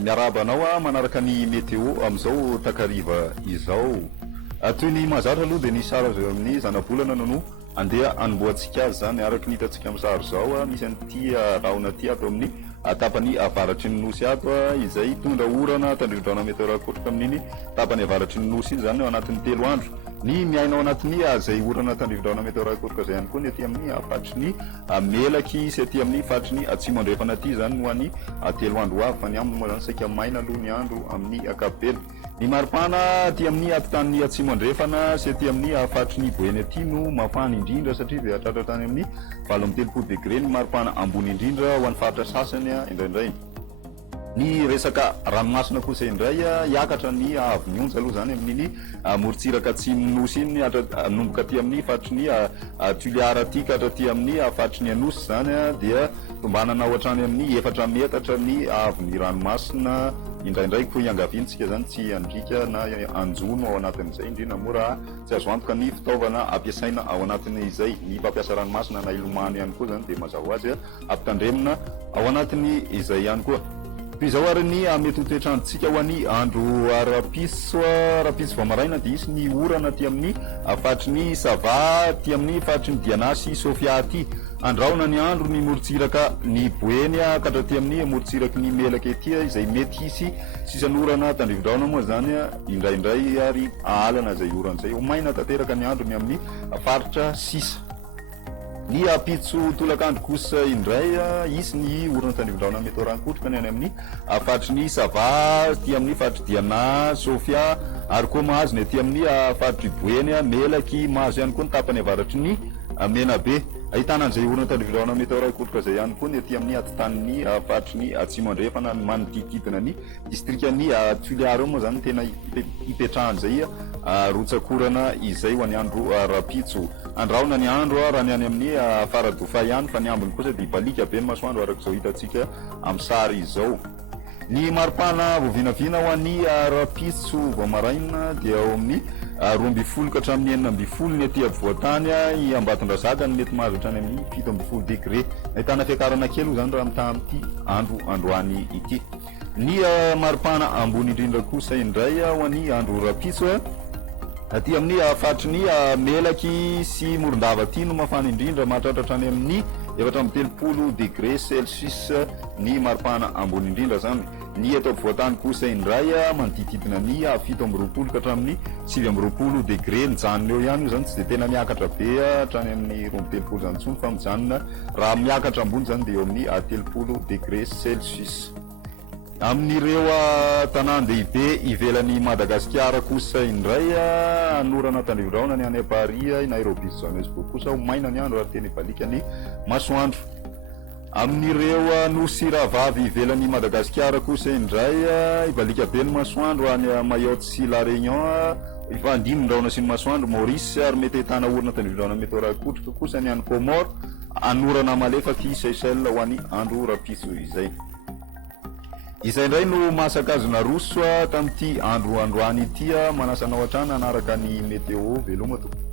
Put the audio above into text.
miarabanao manaraka ny météo amizao takariva izao. Toy ny mazatra aloha dia ny sara zao amin'ny zanabolana no andeha anomboantsika azy zany araky ny hitantsika amin'ny sary zao. Misy an'ity rahona ty ato amin'ny tapany avaratry ny nosy ato izay tondra orana tandrivondraona meteorakotrika amin'iny tapany avaratry ny nosy iny zany ao anatin'ny 3 andro. Ny miainao anatin'ny zay orana tandrivondraona meteorakotrika zay ihany koa ny aty amin'ny fatriny melaky sy aty amin'ny fatriny atsimo andrefana aty zany no any 3 andro avy fa ny aminy moa zany saika maina aloha ny andro amin'ny ankapobeny. Ny maripana aty amin'ny atitan'ny atsimo andrefana sy aty amin'ny fatriny boeny aty no mafana indrindra satria dia hatratra tany amin'ny 17 degré ny maripana ambony indrindra ho an'ny faritra sasany indraindray. Ny resaka ranomasina kosa indray hiakatra ny avin'ionja aloha zany amin'iny morontsiraka atsimon'nosy iny nomboka aty amin'ny fatriny Tuliara aty ka hatraty amin'ny fatriny Anosy zany dia tombanana ohatrany amin'ny 4 metatra ny avin'ny ranomasina indraindray koa iangaviantsika zany tsy andrika na anjono ao anatin'izay indrindra mora tsy azo antoka ny fitaovana ampiasaina ao anatin'izay. Ny mpampiasa ranomasina na ilomany ihany koa zany dia mazava ho azy ampitandremina ao anatin' izay ihany koa. Izao ary ny mety ho toetrandrontsika ho an'ny andro rapiso vao maraina dia isy ny orana ty amin'ny fatriny Sava ty amin'ny fatriny Diana sy Sofia aty. Andraona ny andro ny morontsiraka ny boeny ka hatraty amin'ny morontsiraky ny melaka ety izay mety hisy sisan'orana tandrivondraona moa zany indraindray ary alana zay orana zay ho maina tanteraka ny andro ny amin'ny faritra sisa. Ny apitso tolakandro kosa indray isy ny orana tandrivondraona meteorakotrika ny any amin'ny fatriny Sava ty amin'ny fatry Diana Sofia ary koa mahazo ny aty amin'ny fatry boeny melaky mahazo ihany koa ny tapany avaratry ny Menabe. Ahitana an'izay orana tandrivondraona meteorakotrika zay ihany koa ny aty amin'ny atitan'ny fatriny atsimo andrefana ny manodididina ny distrikany Tuliara moa zany tena hipetrahany zay rotsakorana izay ho an'ny andro rapitso. Andraona ny andro raha ny any amin'ny faradofa ihany fa ny ambiny kosa dia balika be ny masoandro arak'izao hitantsika amin'ny sary izao. Ny maripana voavinavina ho an'ny rapitso vao maraina dia ao amin'ny 12 ka hatramin'ny 19 ny aty afovoantany i Ambatondrazaka ny mety mahazo hatrany amin'ny 17 degré. Ahitana fiakarana kely zany raha mitaha amin'ity androany ity. Ny maripana ambony indrindra kosa indray ho an'ny andro rapitso aty amin'ny fatriny melaky sy morondava aty no mafana indrindra mahatratra hatrany amin'ny 430 degré Celsius ny maripana ambony indrindra zany. Ny eto afovoantany kosa indray manodididina ny 17 ka hatramin'ny 20 degré mijanona eo ihany io zany tsy dia tena miakatra be hatrany amin'ny 20 zany intsony fa mijanona raha miakatra ambony zany dia eo amin'ny 30 degré Celsius. Amin'ireo tanan-dehibe ivelan'ny Madagasikara kosa indray anorana tandrivondraona ny any Paris, Nairobi sy Johannesburg kosa ho maina ny andro ary tena hibalika ny masoandro. Amin'ireo nosy rahavavy ivelan'ny Madagasikara kosa indray hibalika be ny masoandro any Mayotte sy La Réunion efa andimon-draona sy ny masoandro Maurice ary mety ahitana orana tandrivondraona meteorakotrika kosa ny any Comore anorana malefaky Seychelles ho an'ny andro rapitso izay. Izay indray no masakazona roso tamin'ity androany ity manasanao hatrany anaraka ny météo veloma tompoko.